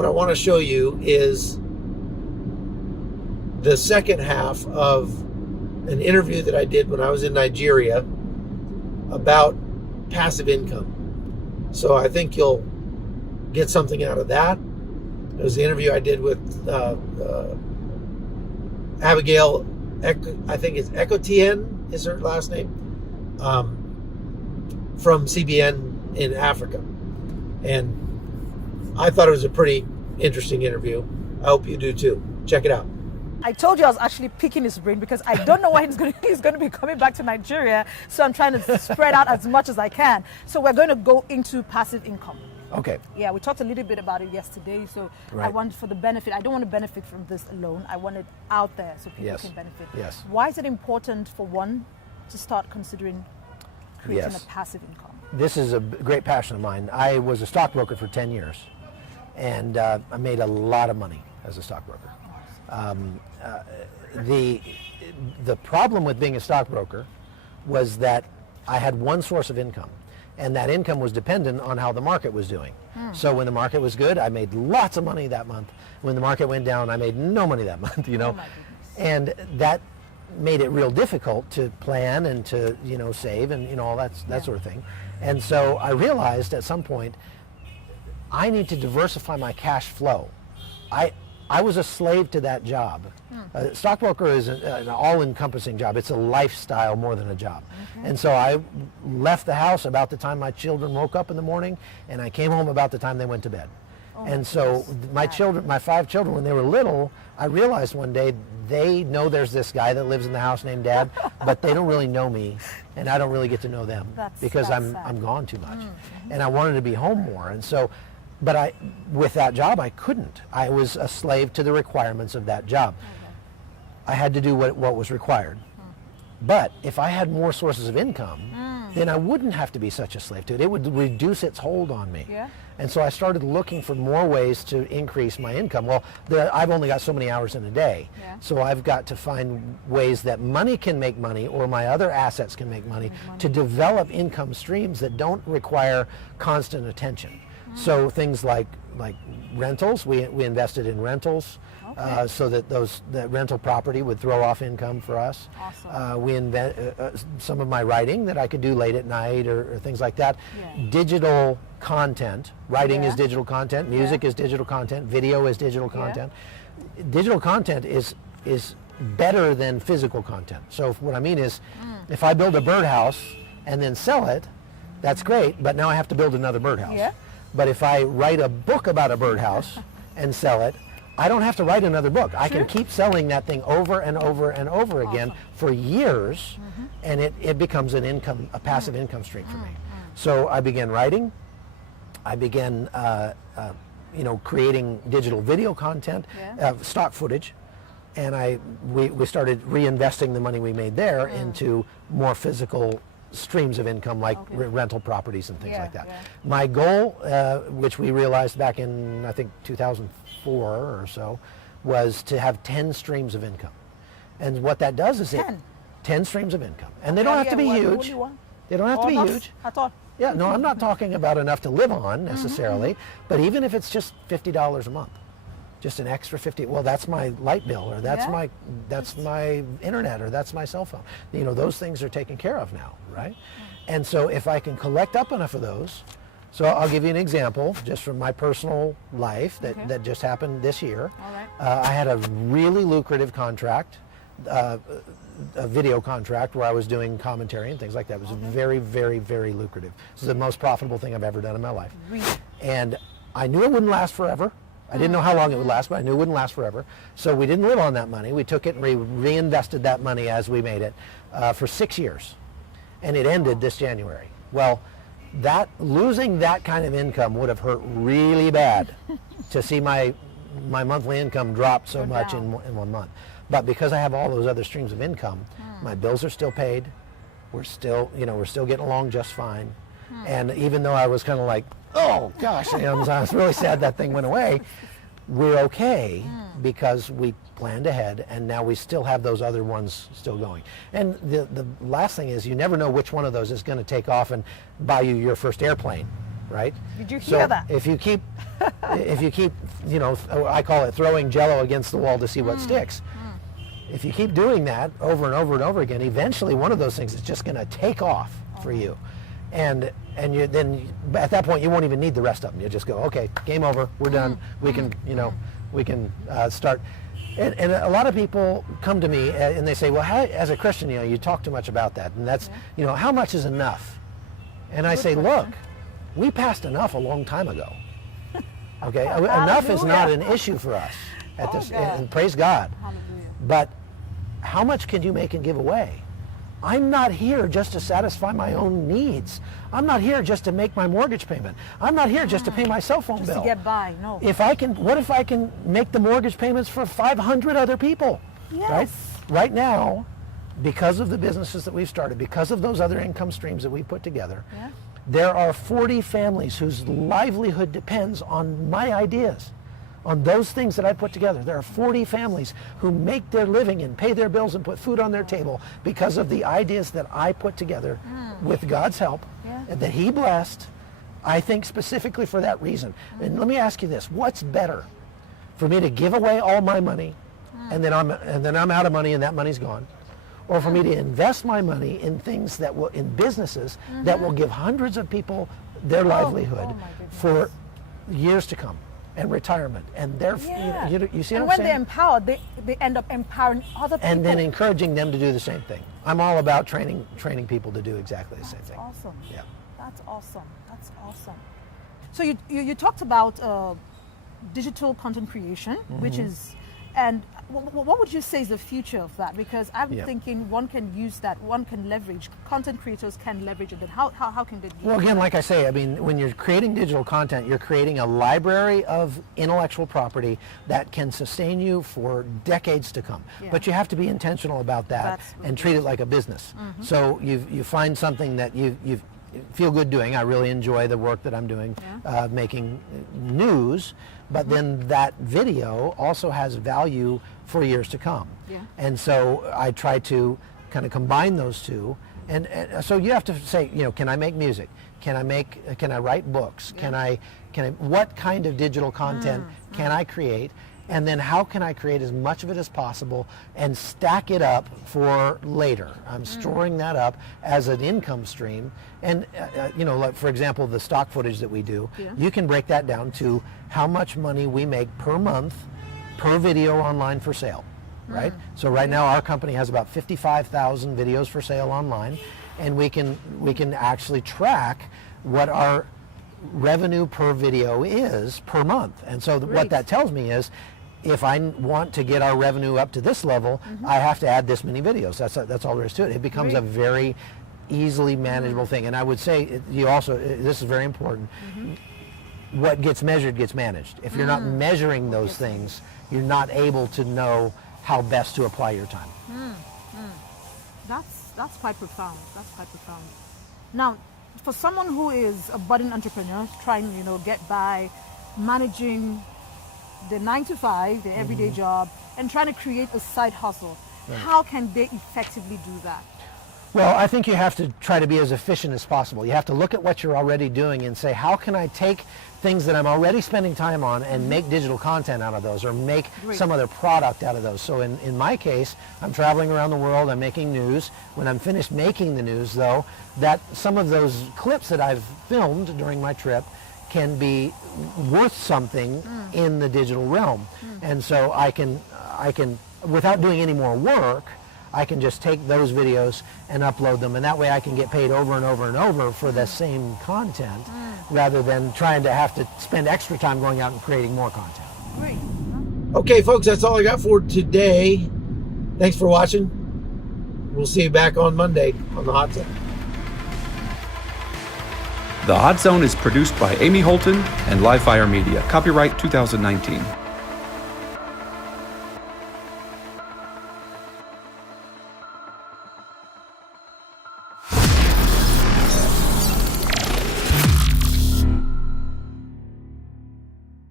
What I want to show you is the second half of an interview that I did when I was in Nigeria about passive income. So I think you'll get something out of that. It was the interview I did with Abigail, I think it's Ekotien is her last name, from CBN in Africa. And I thought it was a pretty interesting interview. I hope you do too. Check it out. I told you I was actually picking his brain because I don't know when he's going to be coming back to Nigeria. So I'm trying to spread out as much as I can. So we're going to go into passive income. Okay. Yeah, we talked a little bit about it yesterday. So Right. I want for the benefit. I don't want to benefit from this alone. I want it out there so people Yes. can benefit. Yes. Why is it important for one to start considering creating Yes. a passive income? This is a great passion of mine. I was a stockbroker for 10 years, and I made a lot of money as a stockbroker. The problem with being a stockbroker was that I had one source of income, and that income was dependent on how the market was doing. So when the market was good, I made lots of money that month. When the market went down, I made no money that month, you know. Oh my goodness. And that made it real difficult to plan and to, save and, all that sort of thing. And so I realized at some point, I need to diversify my cash flow. I was a slave to that job. Stockbroker is an all-encompassing job. It's a lifestyle more than a job. And so I left the house about the time my children woke up in the morning, and I came home about the time they went to bed. And so my children, my 5 children, when they were little, I realized one day they know there's this guy that lives in the house named Dad, but they don't really know me, and I don't really get to know them because that's I'm gone too much. And I wanted to be home more. And so, but with that job, I couldn't. I was a slave to the requirements of that job. I had to do what was required. But if I had more sources of income, then I wouldn't have to be such a slave to it. It would reduce its hold on me. Yeah. And so I started looking for more ways to increase my income. Well, I've only got so many hours in a day. Yeah. So I've got to find ways that money can make money or my other assets can make money to develop income streams that don't require constant attention. So things like rentals, we invested in rentals. So that that rental property would throw off income for us. Awesome. Some of my writing that I could do late at night or things like that. Yeah. Digital content, writing is Yeah. digital content, music is digital content, video is digital content. Digital content is better than physical content. So what I mean is, if I build a birdhouse and then sell it, that's great, but now I have to build another birdhouse. Yeah. But if I write a book about a birdhouse and sell it, I don't have to write another book. I can keep selling that thing over and over and over again for years, and it becomes a passive income stream for me. So I began writing. I began, creating digital video content, stock footage, and we started reinvesting the money we made there into more physical streams of income like rental properties and things like that. My goal, which we realized back in, I think, 2004 or so, was to have 10 streams of income. And what that does is 10 streams of income. And they don't have to be huge. They don't have to be huge. I thought. Yeah, no, I'm not talking about enough to live on necessarily, but even if it's just $50 a month, just an extra 50, well, that's my light bill, or that's my internet, or that's my cell phone. Those things are taken care of now, right? And so if I can collect up enough of those, so I'll give you an example just from my personal life that just happened this year. All right. I had a really lucrative contract, a video contract where I was doing commentary and things like that. It was very, very, very lucrative. This is the most profitable thing I've ever done in my life. Really? And I knew it wouldn't last forever. I didn't know how long it would last, but I knew it wouldn't last forever. So we didn't live on that money. We took it and we reinvested that money as we made it for 6 years. And it ended this January. Well, losing that kind of income would have hurt really bad to see my monthly income drop so much in 1 month. But because I have all those other streams of income, my bills are still paid. We're still getting along just fine. And even though I was kind of like, oh gosh, I was really sad that thing went away, we're okay because we planned ahead, and now we still have those other ones still going. And the last thing is, you never know which one of those is going to take off and buy you your first airplane. right? Did you hear that? If you keep, I call it throwing Jello against the wall to see what sticks. If you keep doing that over and over and over again, eventually one of those things is just going to take off for you, and then at that point you won't even need the rest of them. You just go, okay, game over, we're done. We can start. And a lot of people come to me and they say, well, as a Christian, you talk too much about that, and that's how much is enough? And I say, look, we passed enough a long time ago. Okay, enough is not an issue for us at this, and praise God. Hallelujah. But how much can you make and give away? I'm not here just to satisfy my own needs. I'm not here just to make my mortgage payment. I'm not here just to pay my cell phone Just bill. to get by, no. What if I can make the mortgage payments for 500 other people? Yes. Right? Right now, because of the businesses that we've started, because of those other income streams that we've put together, there are 40 families whose livelihood depends on my ideas, on those things that I put together. There are 40 families who make their living and pay their bills and put food on their table because of the ideas that I put together with God's help and that He blessed, I think specifically for that reason. And let me ask you this, what's better? For me to give away all my money and then I'm out of money and that money's gone? Or for me to invest my money in things that will, in businesses that will give hundreds of people their livelihood for years to come, and retirement, and therefore, you see what I'm saying? And when they're empowered, they end up empowering other people. And then encouraging them to do the same thing. I'm all about training people to do exactly the same thing. Awesome. Yeah. That's awesome. That's awesome. So you talked about digital content creation, which is, and what would you say is the future of that? Because I'm thinking one can use that, one can leverage, content creators can leverage it, but how can they do Well, again, like I say, I mean, when you're creating digital content, you're creating a library of intellectual property that can sustain you for decades to come. But you have to be intentional about that and treat it like a business. So you find something that you feel good doing. I really enjoy the work that I'm doing, making news, but then that video also has value for years to come. And so I try to kind of combine those two. And so you have to say, can I make music? Can I write books? What kind of digital content can I create? And then how can I create as much of it as possible and stack it up for later? I'm storing that up as an income stream. And, like for example, the stock footage that we do, you can break that down to how much money we make per month per video online for sale, right? So right now our company has about 55,000 videos for sale online, and we can actually track what our revenue per video is per month. And so what that tells me is, if I want to get our revenue up to this level, I have to add this many videos. That's all there is to it. It becomes a very easily manageable thing. And I would say this is very important, what gets measured gets managed. If you're not measuring those things, you're not able to know how best to apply your time. That's quite profound. That's quite profound. Now, for someone who is a budding entrepreneur trying, get by, managing the 9-to-5, the everyday job, and trying to create a side hustle, how can they effectively do that? Well, I think you have to try to be as efficient as possible. You have to look at what you're already doing and say, how can I take things that I'm already spending time on and make digital content out of those, or make some other product out of those? So in my case, I'm traveling around the world, I'm making news. When I'm finished making the news, though, that some of those clips that I've filmed during my trip can be worth something in the digital realm. And so I can, without doing any more work, I can just take those videos and upload them, and that way I can get paid over and over and over for the same content, rather than trying to have to spend extra time going out and creating more content. Great. Okay, folks, that's all I got for today. Thanks for watching. We'll see you back on Monday on The Hot Zone. The Hot Zone is produced by Amy Holton and Livefire Media. Copyright 2019.